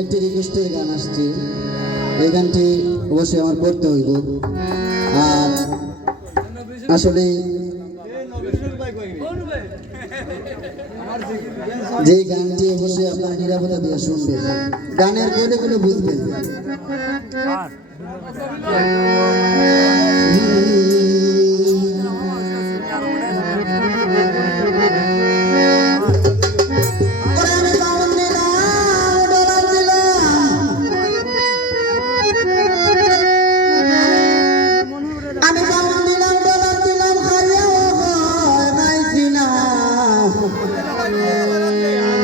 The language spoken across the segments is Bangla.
একটি রিকোয়েস্টের গান আসছে, এই গানটি অবশ্যই আমার করতে হইব। আর আসলে যে গানটি অবশ্যই আপনার নিরাপত্তা দিয়ে শুনবেন, গানের কোনে বুঝবেন।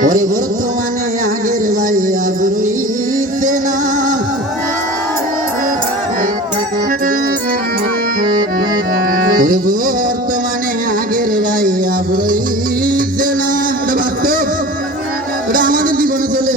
ওরে বর্তমানে আগের ভাইয়া বুড়িতে না, ওরে বর্তমানে আগের ভাইয়া বুড়িতে না। এটা বাস্তব, এটা আমাদের জীবনে চলে।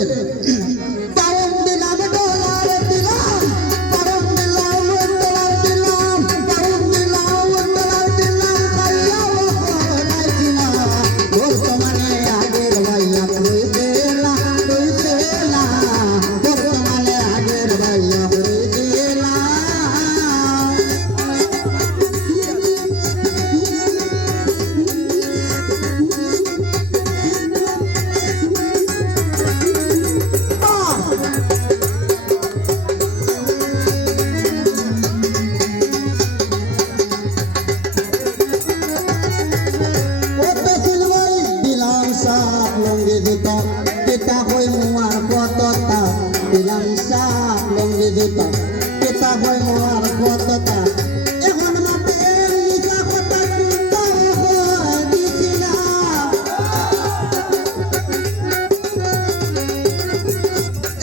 Kita hoy muar kotota, bilang sa longge duta. Kita hoy muar kotota. Ehon mate nika kota kunta hoy di sina.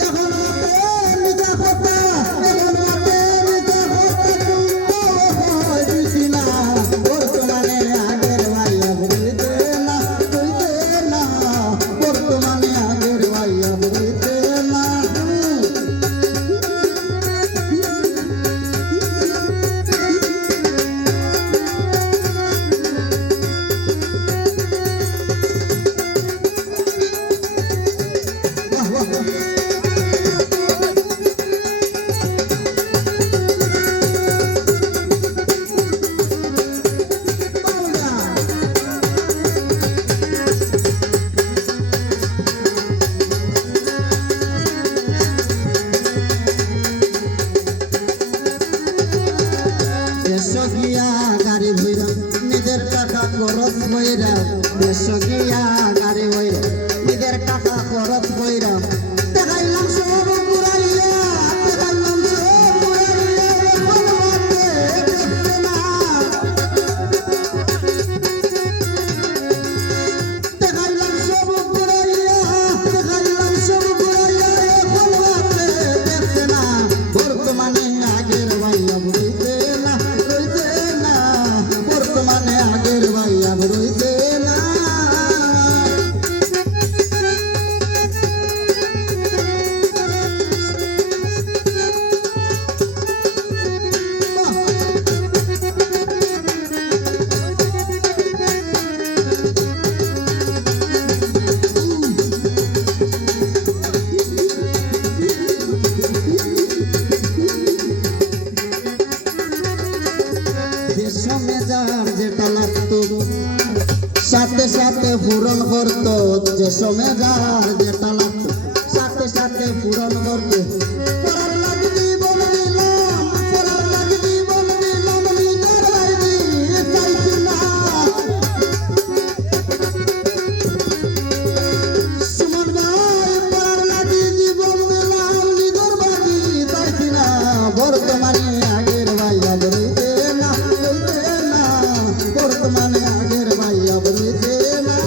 Ehon mate nika kota, ehon mate nika kota kunta hoy di sina. Bortomane ager vaya buite na, buite na. Bortomane গাড়ি ভৈরা নিজের টাকা খরচ ভৈরা, দেশ গিয়া গাড়ি ভৈরা নিজের টাকা খরচ ভৈরা। দেখাইলাম সব পুরাইয়া, দেখাইলাম সব পুরাইয়া, এখন হাতে দেখছে না। দেখাইলাম সব পুরাইয়া, দেখাইলাম সব পুরাইয়া, এখন হাতে দেখছে না। বর্তমানে আগের ভাইয়া বুড়িতে না, রইতে না। বর্তমানে আগের ভাইয়া রইতে না। দেশে যার যেটা লাগতো সাথে সাথে পূরণ করতো, দেশে যার যেটা লাগতো সাথে সাথে পূরণ করতো। পড়ার লাগে জীবন দিলাম, পড়ার লাগে জীবন দিলাম, নিজের বাইরে চাইছি না। সুমন ভাই পড়ার লাগে জীবন দিলাম, নিজের বাড়ি চাইছি না। বর্তমানে আগের ভাইয়া বলতে না, বলতে না। বর্তমানে আগের ভাইয়া বলতে না।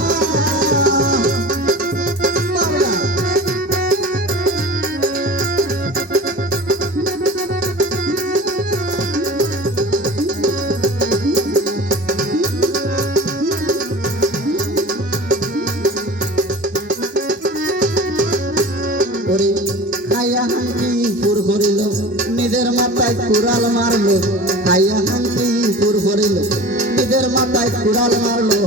ওরে খাইয়া হাঙ্কি পুর করিল, নিজের মাথায় কুড়াল মারলো। খাইয়া হাঙ্কি পুর করিল, নিজের মাথায় কুড়াল মারলো।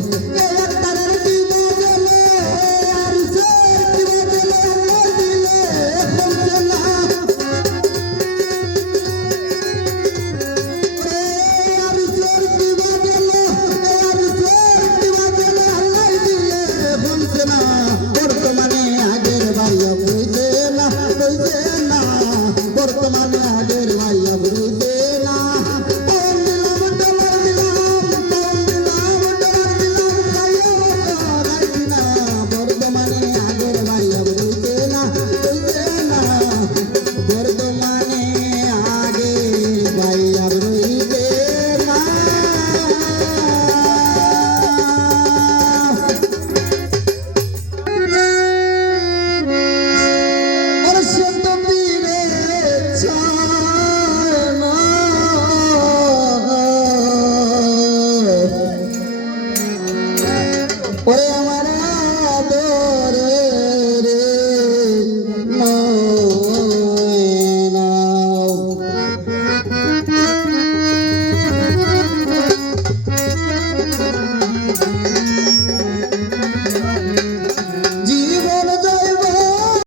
দে না কইছে